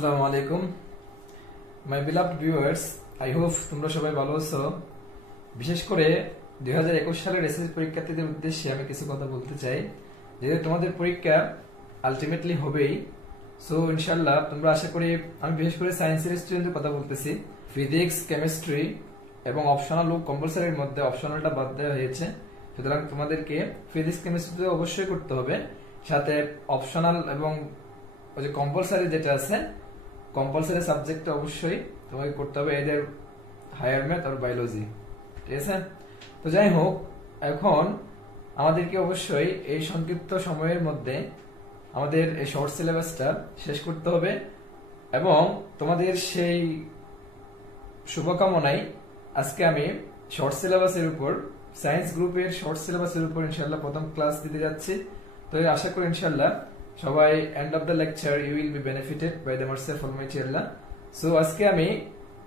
আসসালামু আলাইকুম মাই beloved viewers, I hope তোমরা সবাই ভালো আছো। বিশেষ করে 2021 সালের এসএসসি পরীক্ষার্থীদের উদ্দেশ্যে আমি কিছু কথা বলতে চাই। যেহেতু তোমাদের পরীক্ষা আলটিমেটলি হবেই, সো ইনশাআল্লাহ তোমরা আশা করি, আমি বিশেষ করে সায়েন্সের স্টুডেন্টদের কথা বলতেছি, ফিজিক্স, কেমিস্ট্রি এবং অপশনাল ও কম্পালসারির মধ্যে অপশনালটা বাদ দেওয়া হয়েছে। সুতরাং তোমাদেরকে ফিজিক্স কেমিস্ট্রিতে অবশ্যই করতে হবে, সাথে অপশনাল এবং ওই যে কম্পালসারি যেটা আছে, কম্পালসারি সাবজেক্টটা অবশ্যই তোমাকে করতে হবে, এদের হায়ার ম্যাথ আর বায়োলজি। ঠিক আছে? তো যাই হোক, এখন আমাদেরকে অবশ্যই এই সংক্ষিপ্ত সময়ের মধ্যে আমাদের এই শর্ট সিলেবাসটা শেষ করতে হবে এবং তোমাদের সেই শুভকামনায় আজকে আমি শর্ট সিলেবাসের উপর, সায়েন্স গ্রুপের শর্ট সিলেবাসের উপর ইনশাআল্লাহ প্রথম ক্লাস দিতে যাচ্ছি। তো আশা করি ইনশাআল্লাহ সবাই end of the lecture you will be benefited by the mercy of Almighty Allah. So আজকে আমি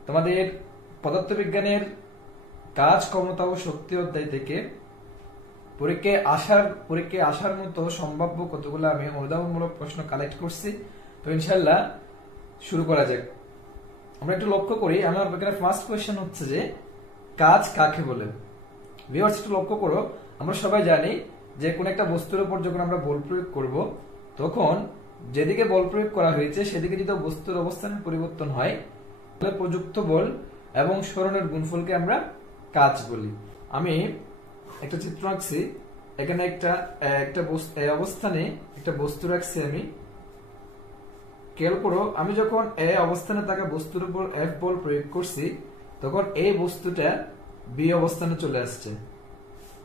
তোমাদের পদার্থবিজ্ঞানের কাজ, ক্ষমতা ও শক্তি অধ্যায় থেকে পরীক্ষায় আসার মতো সম্ভাব্য কতগুলো আমি অনুধাবনমূলক প্রশ্ন কালেক্ট করছি। তো ইনশাআল্লাহ শুরু করা যাক। আমরা একটু লক্ষ্য করি, আমার এখানে ফার্স্ট কোয়েশ্চেন হচ্ছে যে কাজ কাকে বলে। ভিউয়ার্স একটু লক্ষ্য করো, আমরা সবাই জানি যে কোন একটা বস্তুর উপর যখন আমরা বল প্রয়োগ করব, তখন যেদিকে বল প্রয়োগ করা হয়েছে সেদিকে যদি বস্তুর অবস্থানের পরিবর্তন হয় তাহলে প্রযুক্ত বল এবং সরণের গুণফলকে আমরা কাজ বলি। আমি একটা চিত্র আঁকছি, এখানে একটা অবস্থানে একটা বস্তু রাখছি। আমি খেয়াল করো, আমি যখন এ অবস্থানে থাকা বস্তুর উপর এফ বল প্রয়োগ করছি, তখন এই বস্তুটা বি অবস্থানে চলে আসছে।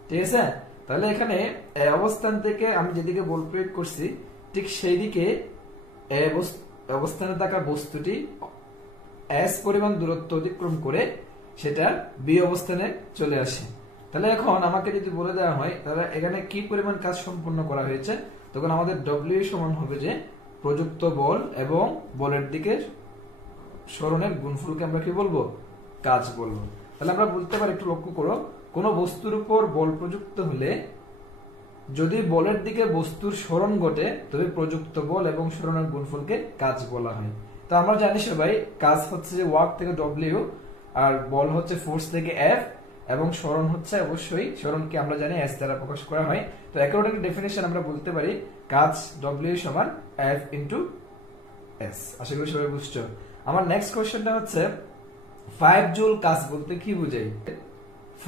ঠিক আছে? তাহলে এখানে এ অবস্থান থেকে আমি যেদিকে বল প্রয়োগ করছি, ঠিক সেই দিকে অবস্থানে থাকা বস্তুটি এস পরিমাণ দূরত্ব অতিক্রম করে সেটা বি অবস্থানে চলে আসে। তাহলে এখন আমাকে যদি বলে দেওয়া হয় তাহলে এখানে কি পরিমাণ কাজ সম্পন্ন করা হয়েছে, তখন আমাদের ডব্লিউ সমান হবে যে প্রযুক্ত বল এবং বলের দিকে সরণের গুণফলকে আমরা কি বলবো? কাজ বলবো। তাহলে আমরা বলতে পারি, একটু লক্ষ্য করো, কোন বস্তুর উপর বল প্রযুক্ত হলে যদি বলের দিকে বস্তুর সরণ ঘটে তবে প্রযুক্ত বল এবং সরণের গুণফলকে কাজ বলা হয়। তো আমরা জানি সবাই, কাজ হচ্ছে যে ওয়ার্ক থেকে ডব্লিউ, আর বল হচ্ছে ফোর্স থেকে এফ, এবং সরণ হচ্ছে অবশ্যই, সরণকে আমরা জানি এস দ্বারা প্রকাশ করা হয়। তো অ্যাকর্ডিং টু ডেফিনেশন আমরা বলতে পারি কাজ ডব্লিউ সমান এফ ইন্টু এস। আশা করি সবাই বুঝছো। আমার নেক্সট কোয়েশ্চেনটা হচ্ছে 5 জুল কাজ বলতে কি বোঝায়?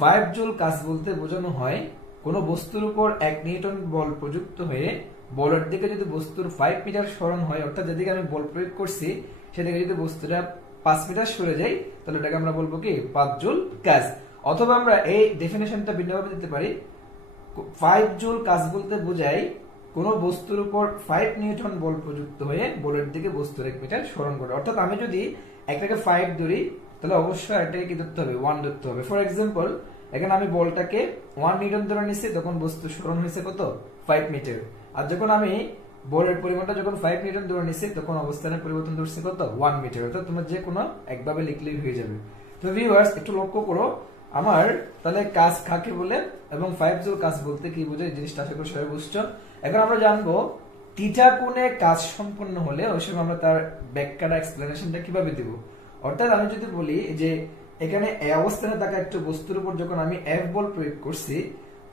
5 জুল কাজ বলতে বোঝানো হয় কোন বস্তুর উপর 1 নিউটন বল প্রযুক্ত হয়ে বলের দিকে যদি বস্তুর 5 মিটার সরণ হয়, অর্থাৎ যেদিকে আমি বল প্রয়োগ করছি সেদিকে যদি বস্তুটা 5 মিটার সরে যায়, তাহলে এটাকে আমরা বলবো কি 5 জুল কাজ। অথবা আমরা এই ডেফিনেশনটা ভিন্নভাবে দিতে পারি, 5 জুল কাজ বলতে বোঝায় কোন বস্তুর উপর 5 নিউটন বল প্রযুক্ত হয়ে বলের দিকে বস্তুর 1 মিটার সরণ করে। অর্থাৎ আমি যদি একটাকে 5 ধরি, তাহলে অবশ্যই একটাকে কি ধরতে হবে? 1 ধরতে হবে। ফর এক্সাম্পল, এখানে আমি বলটাকে 1 নিউটন ধরে নিচ্ছি, তখন বস্তু সরণ হয়েছে কত? 5 মিটার। আর যখন আমি বলের পরিমাণটা যখন 5 নিউটন ধরে নিচ্ছি, তখন অবস্থানের পরিবর্তন ধরছে কত? 1 মিটার। অর্থাৎ তোমরা যে কোনো একভাবে লিখলেই হয়ে যাবে। তো ভিউয়ার্স একটু লক্ষ্য করো, আমার তাহলে কাজ কাকে বলে এবং 5 জুল কাজ বলতে কি বোঝায়, এই জিনিসটা আশা করি সবাই বুঝছো। এখন আমরা জানবো থিটা কোণে কাজ সম্পন্ন হলে ওই সময় আমরা তার ব্যাখ্যাটা, এক্সপ্লেনেশনটা কিভাবে দিব। অর্থাৎ আমি যদি বলি যে এখানে এ অবস্থানে থাকা একটা বস্তুর উপর যখন আমি এফ বল প্রয়োগ করছি,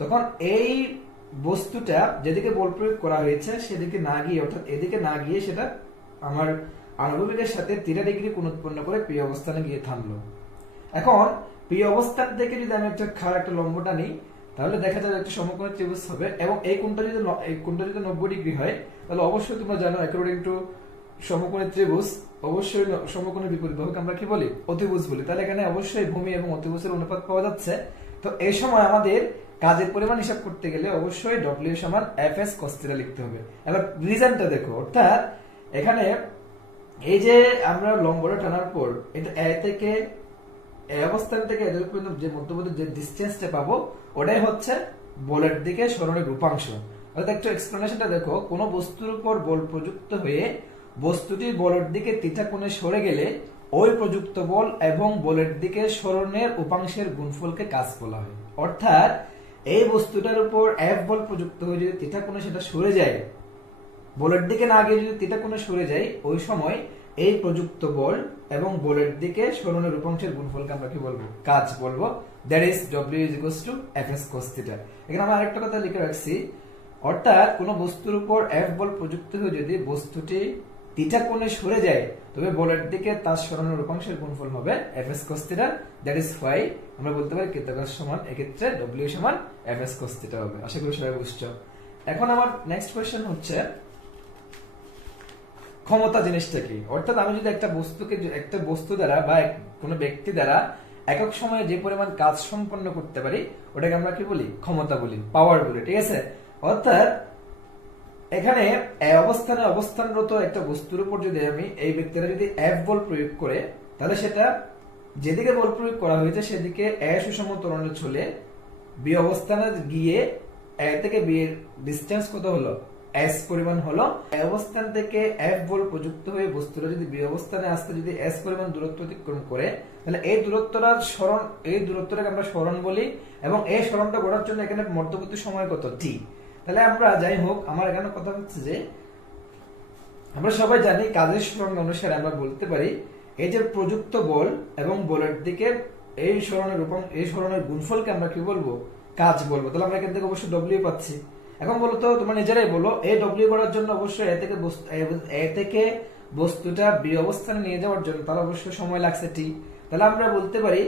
তখন এই বস্তুটা যেদিকে বল প্রয়োগ করা হয়েছে সেদিকে না গিয়ে, অর্থাৎ এদিকে না গিয়ে সেটা আমার আনুভূমিকের সাথে 30 ডিগ্রি কোণ উৎপন্ন করে পি অবস্থানে গিয়ে থামলো। এখন পি অবস্থান থেকে যদি আমি একটা লম্ব টানি, তাহলে দেখা যাবে একটা সমকোণী ত্রিভুজ হবে, এবং এই কোণটা যদি 90 ডিগ্রি হয়, তাহলে অবশ্যই তোমরা জানো অ্যাকর্ডিং টু সমকোণী ত্রিভুজ অবশ্যই সমকোণের বিপরীত বাহুকে আমরা কি বলি? অতিভুজ বলি। তাহলে এখানে অবশ্যই ভূমি এবং অতিভুজের অনুপাত পাওয়া যাচ্ছে। তো এই সময় আমাদের কাজের পরিমাণ হিসাব করতে গেলে অবশ্যই ডব্লিউ সমান এফ এস কস থিটা লিখতে হবে। এবার রিজনটা দেখো, অর্থাৎ এখানে এই যে আমরা লম্বটা টানার পর এটা এ থেকে এই অবস্থান থেকে এদের পর্যন্ত যে মধ্যবর্তী যে ডিসটেন্সটা পাবো, ওটাই হচ্ছে বলের দিকে সরণের রূপাংশ। অর্থাৎ একটু এক্সপ্লেনেশনটা দেখো, কোন বস্তুর উপর বল প্রযুক্ত হয়ে বস্তুটি বলের দিকে থিটা কোণে সরে গেলে ওই প্রযুক্ত বল এবং বলের দিকে সরণের উপাংশের গুণফলকে কাজ বলা হয়। অর্থাৎ এই বস্তুটার উপর এফ বল প্রযুক্ত হয়ে যদি থিটা কোণে সেটা সরে যায়, বলের দিকে না গিয়ে যদি থিটা কোণে সরে যায়, ওই সময় এই প্রযুক্ত বল এবং বলের দিকে সরণের রূপাংশের গুণফলকে আমরা কি বলবো, কাজ বলবো। That is W is equals to Fs cos theta. এখানে আমরা আরেকটা কথা লিখে রাখছি, অর্থাৎ কোন বস্তুর উপর F বল প্রযুক্ত হয়ে যদি বস্তুটি থিটা কোণে সরে যায়, তবে বলের দিকে তার সরণের রূপাংশের গুণফল হবে Fs cos theta. That is why আমরা বলতে পারি কৃতকাজ সমান এক্ষেত্রে W সমান Fs cos থিটা হবে। আশা করি সবাই বুঝছো। এখন আমার নেক্সট কোশ্চেন হচ্ছে ক্ষমতা জিনিসটা কি। অর্থাৎ আমি যদি একটা বস্তু দ্বারা বা কোনো ব্যক্তি দ্বারা একক সময়ে যে পরিমাণ কাজ সম্পন্ন করতে পারি ওটাকে আমরা কি বলি, ক্ষমতা বলি, পাওয়ার বলি। ঠিক আছে, অর্থাৎ এখানে অবস্থানরত একটা বস্তুর উপর যদি আমি এই ব্যক্তিরা যদি F বল প্রয়োগ করে, তাহলে সেটা যেদিকে বল প্রয়োগ করা হয়েছে সেদিকে A সুষম ত্বরণে চলে B অবস্থানে গিয়ে A থেকে B এর ডিসটেন্স কত হলো, S পরিমাণ হলো। এই অবস্থান থেকে F বল প্রযুক্ত হয়ে বস্তুটা যদি B অবস্থানে আসতে যদি S পরিমাণ দূরত্ব অতিক্রম করে, তাহলে এই দূরত্বটাকে আমরা সরণ বলি, এবং এই সরণটা গড়ার জন্য এখানে মধ্যবর্তী সময় কত, T। তাহলে আমরা যাই হোক, আমার এখানে কথা হচ্ছে যে আমরা সবাই জানি কাজের সরণ অনুসারে আমরা বলতে পারি এই যে প্রযুক্ত বল এবং বলের দিকে এই সরণের গুণফলকে আমরা কি বলবো, কাজ বলবো। তাহলে আমরা এখান থেকে অবশ্যই W পাচ্ছি। এখন বলো তো তোমরা নিজেরাই বলো, এই W করার জন্য অবশ্যই এ থেকে বস্তুটা B অবস্থানে নিয়ে যাওয়ার জন্য তার অবশ্যই সময় লাগছে T। তাহলে আমরা বলতে পারি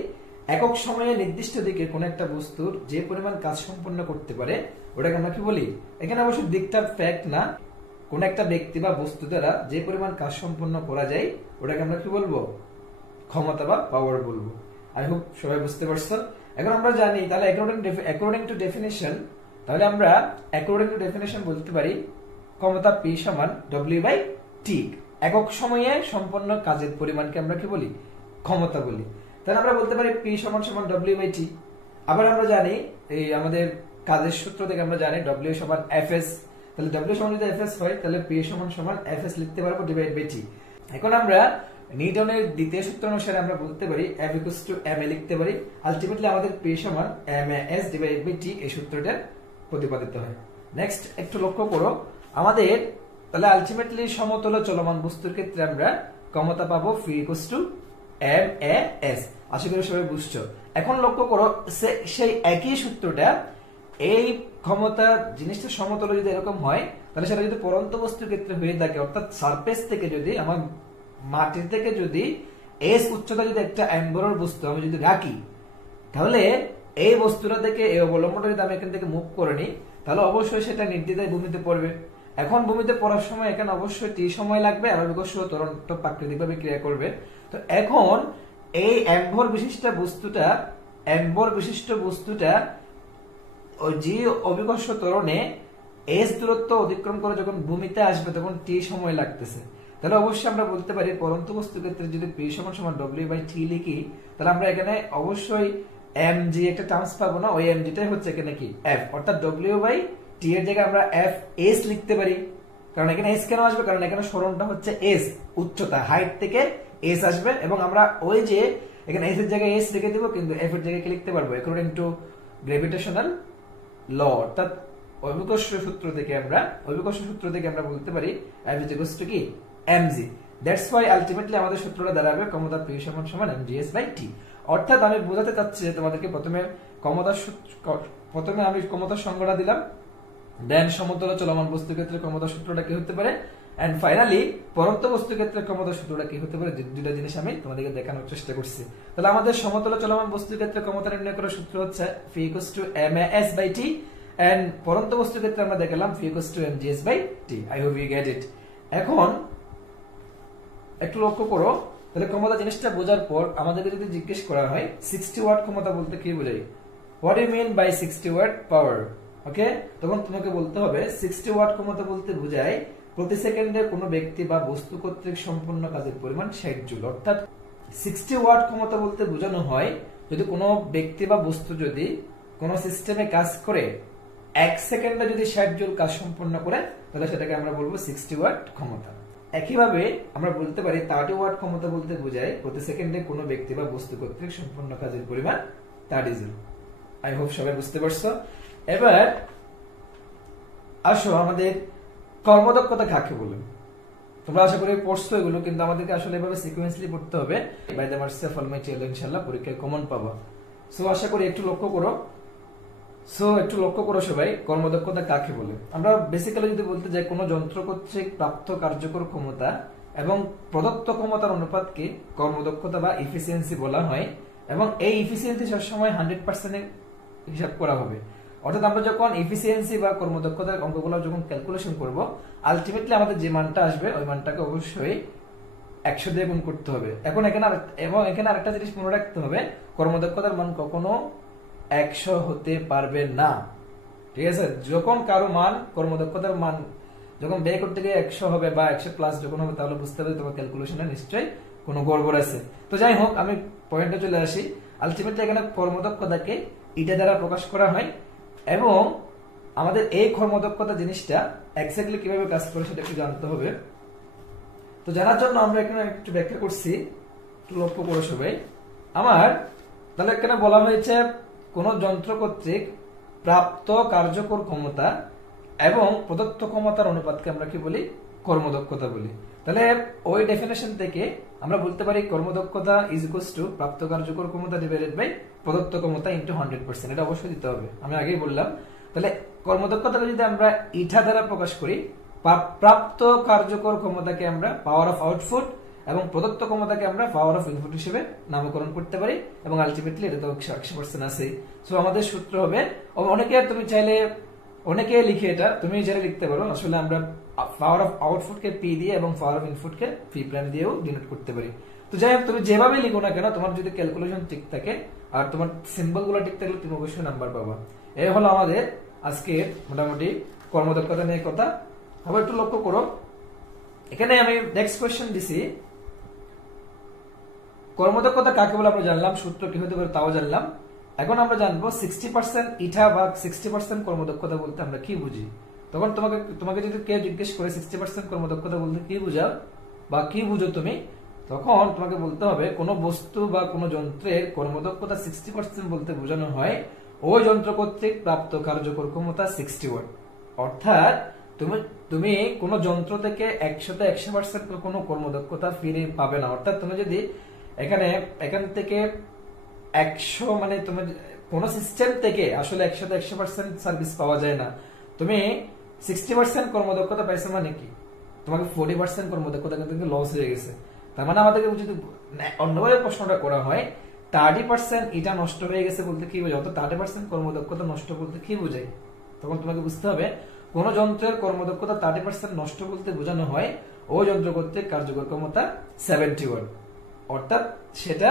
একক সময়ে নির্দিষ্ট দিকে কোন একটা বস্তুর যে পরিমাণ কাজ সম্পন্ন করতে পারে ওটাকে আমরা কি বলি, এখানে অবশ্যই দিকটা ফ্যাক্ট না, কোন একটা ব্যক্তি বা বস্তু দ্বারা যে পরিমাণ কাজ সম্পন্ন করা যায় ওটাকে আমরা কি বলবো, ক্ষমতা বা পাওয়ার বলবো। আই হোপ সবাই বুঝতে পারছো। এখন আমরা জানি তাহলে অ্যাকর্ডিং টু ডেফিনেশন, তাহলে আমরা অ্যাকর্ডিং টু ডেফিনেশন বলতে পারি ক্ষমতা P সমান W/T। একক সময়ে সম্পন্ন কাজের পরিমাণকে আমরা কি বলি, ক্ষমতা বলি। তাহলে আমরা বলতে পারি P সমান W/T। আবার আমরা জানি এই আমাদের কাজের সূত্র থেকে আমরা জানি W সমান Fs। তাহলে W সমান যদি Fs হয় তাহলে P সমান Fs লিখতে পারবো /T। এখন আমরা নিউটনের দ্বিতীয় সূত্র অনুসারে আমরা বলতে পারি F = ma লিখতে পারি। আলটিমেটলি আমাদের P সমান ma/s/T এই সূত্রটা প্রতিপাদিত হয়। নেক্সট একটু লক্ষ্য করো, আমাদের তাহলে আলটিমেটলি সমতল চলমান বস্তুর ক্ষেত্রে আমরা ক্ষমতা পাবো P = ma/s। আশা করি সবাই বুঝছো। এখন লক্ষ্য করো সেই একই সূত্রটা এই ক্ষমতা জিনিসটা সমতল যদি এরকম হয়, তাহলে সেটা যদি পরন্ত বস্তুর ক্ষেত্রে হয়ে থাকে, অর্থাৎ সারফেস থেকে যদি আমার মাটির থেকে যদি S উচ্চতা যদি একটা অ্যাম্বরের বস্তু আমি যদি রাখি, তাহলে এই বস্তুটা থেকে এই অবলম্বনটা যদি আমি এখান থেকে মুভ করে নিই, তাহলে অবশ্যই সেটা নির্দ্বিধায় ভূমিতে পড়বে। এখন ভূমিতে পড়ার সময় এখানে অবশ্যই T সময় লাগবে, আর অবশ্যই ত্বরণটা প্রাকৃতিকভাবে ক্রিয়া করবে। তো এখন এই অ্যাম্বর বিশিষ্ট বস্তুটা ওই যে অভিকর্ষ ত্বরণে S দূরত্ব অতিক্রম করে যখন ভূমিতে আসবে তখন T সময় লাগতেছে। তাহলে অবশ্যই আমরা বলতে পারি পরন্ত বস্তুর ক্ষেত্রে যদি P সমান W/T লিখি, তাহলে আমরা এখানে অবশ্যই mg একটা টার্মস পাবো না, ওই mgটাই হচ্ছে এখানে কি F, অর্থাৎ W/T এর জায়গায় আমরা Fs লিখতে পারি। কারণ এখানে S কেন আসবে, কারণ এখানে সরণটা হচ্ছে S, উচ্চতা হাইট থেকে S আসবে, এবং আমরা ওই যে এখানে S এর জায়গায় S লিখে দেব, কিন্তু F এর জায়গায় কি লিখতে পারবো, অ্যাকর্ডিং টু গ্র্যাভিটেশনাল ল, অর্থাৎ অভিকর্ষ সূত্র থেকে আমরা বলতে পারি F = কি mg। দ্যাটস হোয়াই আলটিমেটলি আমাদের সূত্রটা দাঁড়াবে ক্ষমতা P সমান mgs/T। অর্থাৎ আমি বোঝাতে চাচ্ছি যে তোমাদেরকে প্রথমে আমি ক্ষমতার সংজ্ঞাটা দিলাম, দেন সমতল চলমান বস্তুর ক্ষেত্রে ক্ষমতার সূত্রটা কি হতে পারে, এন্ড ফাইনালি পরন্ত বস্তুর ক্ষেত্রে ক্ষমতার সূত্রটা কি হতে পারে, দুটো জিনিস আমি তোমাদেরকে দেখানোর চেষ্টা করছি। তাহলে আমাদের সমতল চলমান বস্তুর ক্ষেত্রে ক্ষমতা নির্ণয় করার সূত্র হচ্ছে P = ma/s/T, এন্ড পরন্ত বস্তুর ক্ষেত্রে আমরা দেখালাম P = mgs/T। I hope you get it. এখন একটু লক্ষ্য করো, তাহলে ক্ষমতা জিনিসটা বোঝার পর আমাদেরকে যদি জিজ্ঞেস করা হয় 60 ওয়াট ক্ষমতা বলতে কি বোঝায়, what you mean by 60 watt power, okay, তখন তোমাকে বলতে হবে 60 ওয়াট ক্ষমতা বলতে বোঝায় প্রতি সেকেন্ডে কোনো ব্যক্তি বা বস্তু কর্তৃক সম্পন্ন কাজের পরিমাণ 60 জুল। অর্থাৎ 60 ওয়াট ক্ষমতা বলতে বোঝানো হয় যদি কোনো ব্যক্তি বা বস্তু যদি কোনো সিস্টেমে কাজ করে 1 সেকেন্ডে যদি 60 জুল কাজ সম্পন্ন করে, তাহলে সেটাকে আমরা বলবো 60 ওয়াট ক্ষমতা। একইভাবে আমরা বলতে পারি 30 ওয়াট ক্ষমতা বলতে বোঝায় প্রতি সেকেন্ডে কোনো ব্যক্তি বা বস্তু কর্তৃক সম্পন্ন কাজের পরিমাণ 30 জুল। আই হোপ সবাই বুঝতে পারছো। এবার আসো আমাদের কর্মদক্ষতা কাকে বলে। তোমরা আশা করি পড়ছো এগুলো, কিন্তু আমাদেরকে আসলে এভাবে সিকোয়েন্সলি পড়তে হবে। By the mercy of Almighty Allah ইনশাআল্লাহ পরীক্ষায় কমন পাবা। সো আশা করি একটু লক্ষ্য করো সবাই, কর্মদক্ষতা কাকে বলে। আমরা বেসিক্যালি যদি বলতে যাই, কোন যন্ত্র কর্তৃক প্রাপ্ত কার্যকর ক্ষমতা এবং প্রদত্ত ক্ষমতার অনুপাতকে কর্মদক্ষতা বা ইফিসিয়েন্সি বলা হয়, এবং এই ইফিসিয়েন্সি সবসময় 100% হিসাব করা হবে। অর্থাৎ আমরা যখন এফিসিয়েন্সি বা কর্মদক্ষতার অঙ্কগুলো যখন ক্যালকুলেশন করব, আলটিমেটলি আমাদের যে মানটা আসবে ওই মানটাকে অবশ্যই 100 দিয়ে গুণ করতে হবে। এখানে আরেকটা জিনিস মনে রাখতে হবে, কর্মদক্ষতার মান কখনো 100 হতে পারবে না, ঠিক আছে। যখন কারো মান, কর্মদক্ষতার মান যখন ব্যয় করতে গিয়ে 100 হবে বা 100 প্লাস যখন হবে, তাহলে বুঝতে হবে তোমার ক্যালকুলেশনে নিশ্চয়ই কোনো গড়বড় আছে। তো যাই হোক, আমি পয়েন্টে চলে আসি। আলটিমেটলি এখানে কর্মদক্ষতাকে ইটা দ্বারা প্রকাশ করা হয়, এবং আমাদের এই কর্মদক্ষতা জিনিসটা এক্স্যাক্টলি কিভাবে কাজ করে সেটা একটু জানতে হবে। তো জানার জন্য আমরা এখানে একটু ব্যাখ্যা করছি, একটু লক্ষ্য করো সবাই আমার। তাহলে এখানে বলা হয়েছে কোন যন্ত্র কর্তৃক প্রাপ্ত কার্যকর ক্ষমতা এবং প্রদত্ত ক্ষমতার অনুপাতকে আমরা কি বলি? কর্মদক্ষতা বলি। তাহলে ওই ডেফিনেশন থেকে আমরা বলতে পারি কর্মদক্ষতা ইজ ইকুয়ালস টু প্রাপ্ত কার্যকর ক্ষমতা ডিভাইডেড বাই প্রদত্ত ক্ষমতা ইনটু 100%। এটা অবশ্যই দিতে হবে, আমি আগেই বললাম। তাহলে কর্মদক্ষতাকে যদি আমরা ইটা দ্বারা প্রকাশ করি, প্রাপ্ত কার্যকর ক্ষমতাকে আমরা পাওয়ার অফ আউটপুট এবং প্রদত্ত ক্ষমতাকে আমরা পাওয়ার অফ ইনপুট হিসেবে নামকরণ করতে পারি, এবং আলটিমেটলি এটা তো 100% আছে। সো আমাদের সূত্র হবে, অনেকে তুমি চাইলে অনেকে লিখে এটা তুমি চাইলে লিখতে পারো, আসলে আমরা পাওয়ার অফ আউটপুটকে পি দিয়ে এবং পাওয়ার অফ ইনপুটকে পি প্রাইম দিয়েও ডিনোট করতে পারি। তো যাই হোক, তুমি যেভাবে লিখো না কেন, তোমার যদি ক্যালকুলেশন ঠিক থাকে আর তোমার সিম্বল গুলো ঠিক থাকলে তুমি অবশ্যই নাম্বার পাবা। এই হলো আমাদের আজকের মোটামুটি কর্মদক্ষতা নিয়ে কথা। আবার একটু লক্ষ্য করো, এখানে আমি নেক্সট কোয়েশ্চেন দিছি, কর্মদক্ষতা কাকে বলে আমরা জানলাম, সূত্র কি হতে পারে তাও জানলাম। এখন আমরা জানবো 60% ইটা বা 60% কর্মদক্ষতা বলতে আমরা কি বুঝি। তখন তোমাকে যদি কেউ জিজ্ঞেস করে 60% কর্মদক্ষতা বলতে কি বুঝাও বা কি বুঝো তুমি, তখন তোমাকে বলতে হবে কোন বস্তু বা কোন যন্ত্রের কর্মদক্ষতা 60% বলতে বোঝানো হয় ওই যন্ত্র কর্তৃক প্রাপ্ত কার্যকর ক্ষমতা 60 ওয়াট। অর্থাৎ তুমি কোন যন্ত্র থেকে 100% কোনো কর্মদক্ষতা ফিরে পাবে না। অর্থাৎ তুমি যদি এখান থেকে 100 মানে তোমার কোন সিস্টেম থেকে আসলে 100% সার্ভিস পাওয়া যায় না। তুমি 60% কর্মদক্ষতা পাইছো মানে কি, তোমাকে 40% কর্মদক্ষতা কিন্তু লস হয়ে গেছে। তার মানে আমাদেরকে যদি অন্যভাবে প্রশ্নটা করা হয়, 30% এটা নষ্ট হয়ে গেছে বলতে কি বোঝায়, অর্থাৎ 30% কর্মদক্ষতা নষ্ট বলতে কি বোঝায়, তখন তোমাকে বুঝতে হবে কোন যন্ত্রের কর্মদক্ষতা 30% নষ্ট বলতে বোঝানো হয় ওই যন্ত্র কর্তৃক কার্যকর ক্ষমতা 70 ওয়াট। অর্থাৎ সেটা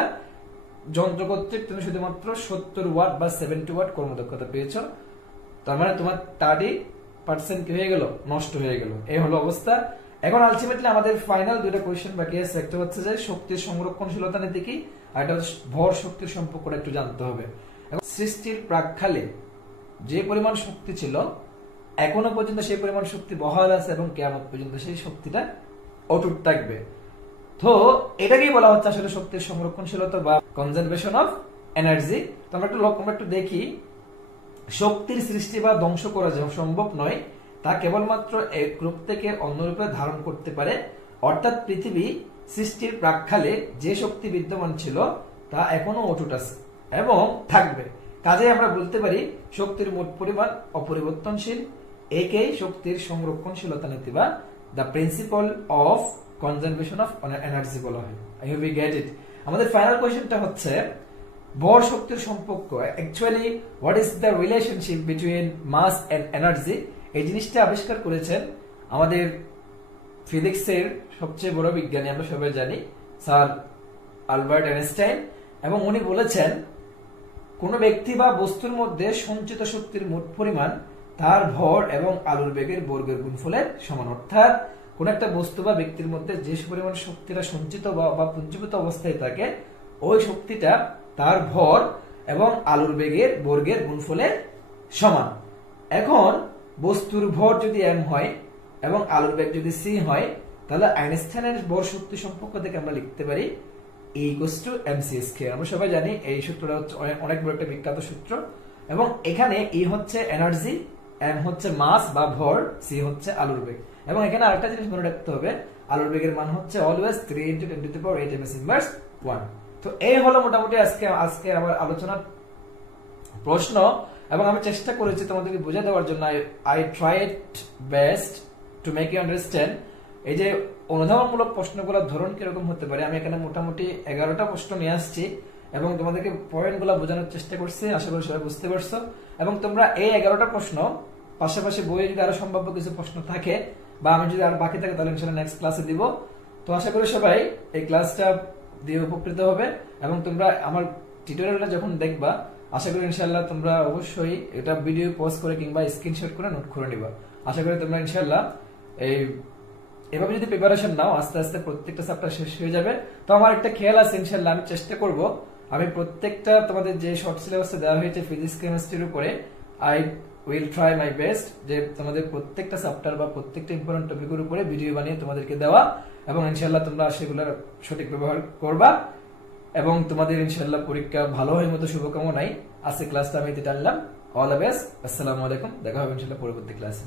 যন্ত্র কর্তৃক তুমি শুধুমাত্র 70 ওয়াট বা 70 ওয়াট কর্মদক্ষতা পেয়েছো, তার মানে তোমার 30% কি হয়ে গেল, নষ্ট হয়ে গেল। এই হলো অবস্থা। এখন আলটিমেটলি আমাদের ফাইনাল দুটো কোয়েশ্চেন বাকি আছে। একটা হচ্ছে যে শক্তির সংরক্ষণশীলতা নীতি কি, আর এটা ভর শক্তির সম্পর্কটা একটু জানতে হবে। এখন সৃষ্টির প্রাক্কালে যে পরিমাণ শক্তি ছিল এখনো পর্যন্ত সেই পরিমাণ শক্তি বহাল আছে, এবং কিয়ামত পর্যন্ত সেই শক্তিটা অটুট থাকবে। তো এটাকেই বলা হচ্ছে আসলে শক্তির সংরক্ষণশীলতা বা কনজারভেশন অফ এনার্জি। তো আমরা একটু দেখি, শক্তির সৃষ্টি বা ধ্বংস করা যে সম্ভব নয়, তা কেবলমাত্র এক রূপ থেকে অন্য রূপে ধারণ করতে পারে। অর্থাৎ পৃথিবী সৃষ্টির প্রাক্কালে যে শক্তি বিদ্যমান ছিল তা এখনো অটুট আছে এবং থাকবে। কাজে আমরা বলতে পারি শক্তির মোট পরিমাণ অপরিবর্তনশীল। একেই শক্তির সংরক্ষণশীলতা নীতি বা the principal of conservation of energy বলা হয়। I hope you get it. আমাদের ফাইনাল কোয়েশ্চেনটা হচ্ছে ভর শক্তির সম্পর্ক, actually what is the relationship between mass and energy. এই জিনিসটা আবিষ্কার করেছেন আমাদের ফিজিক্সের সবচেয়ে বড় বিজ্ঞানী, আমরা সবাই জানি, স্যার আলবার্ট আইনস্টাইন। এবং উনি বলেছেন কোন ব্যক্তি বা বস্তুর মধ্যে সঞ্চিত শক্তির মোট পরিমাণ তার ভর এবং আলোর বেগের বর্গের গুণফলের সমান। অর্থাৎ কোন একটা বস্তু বা ব্যক্তির মধ্যে যে পরিমাণ শক্তিটা সঞ্চিত বা পুঞ্জীভূত অবস্থায় থাকে, ওই শক্তিটা তার ভর এবং আলোর বেগের বর্গের গুণফলের সমান। এখন বস্তুর ভর যদি m হয় এবং আলোর বেগ যদি c হয়, তাহলে আইনস্টাইনের ভর শক্তি সম্পর্ক থেকে আমরা লিখতে পারি E = mc²। আমরা সবাই জানি এই সূত্রটা হচ্ছে অনেক বড় একটা বিখ্যাত সূত্র। এবং এখানে E হচ্ছে এনার্জি, m হচ্ছে মাস বা ভর, c হচ্ছে আলোর বেগ। এবং এখানে আরেকটা জিনিস মনে রাখতে হবে, আলোর বেগের মান হচ্ছে অলওয়েজ 3 × 10⁸ ms ইনভার্স 1। তো এই হলো মোটামুটি আজকে আমার আলোচনার প্রশ্ন, এবং আমি চেষ্টা করেছি তোমাদেরকে বুঝিয়ে দেওয়ার জন্য। I tried best to make you understand. এই যে অনুধাবনমূলক প্রশ্নগুলোর ধরন কিরকম হতে পারে, আমি এখানে মোটামুটি 11টা প্রশ্ন নিয়ে আসছি এবং তোমাদেরকে পয়েন্টগুলো বোঝানোর চেষ্টা করছি। আশা করি সবাই বুঝতে পারছো। এবং তোমরা এই 11টা প্রশ্ন পাশাপাশি বইয়ে যদি আরো সম্ভাব্য কিছু প্রশ্ন থাকে বা আমি যদি আরো বাকি থাকে তাহলে ইনশাআল্লাহ নেক্সট ক্লাসে দিব। তো আশা করি সবাই এই ক্লাসটা দিয়ে উপকৃত হবে, এবং তোমরা আমার টিউটোরিয়ালটা যখন দেখবা আশা করি ইনশাআল্লাহ তোমরা অবশ্যই এটা ভিডিও পজ করে কিংবা স্ক্রিনশট করে নোট করে নিবা। আশা করি তোমরা ইনশাআল্লাহ এভাবে যদি প্রিপারেশন নাও আস্তে আস্তে প্রত্যেকটা চ্যাপ্টার শেষ হয়ে যাবে। তো আমার একটা খেয়াল আছে, ইনশাআল্লাহ আমি চেষ্টা করব আমি প্রত্যেকটা তোমাদের যে শর্ট সিলেবাসে দেওয়া হয়েছে ফিজিক্স কেমিস্ট্রির উপরে I will try my best যে তোমাদের প্রত্যেকটা চ্যাপ্টার বা প্রত্যেকটা ইম্পর্টেন্ট টপিকের উপরে ভিডিও বানিয়ে তোমাদেরকে দেওয়া, এবং ইনশাআল্লাহ তোমরা সেগুলোর সঠিক ব্যবহার করবা এবং তোমাদের ইনশাআল্লাহ পরীক্ষা ভালো হয় মতো শুভকামনাই। আজকে ক্লাসটা আমি এতে টানলাম। All the best. আসসালামু আলাইকুম। দেখা হবে ইনশাআল্লাহ পরবর্তী ক্লাসে।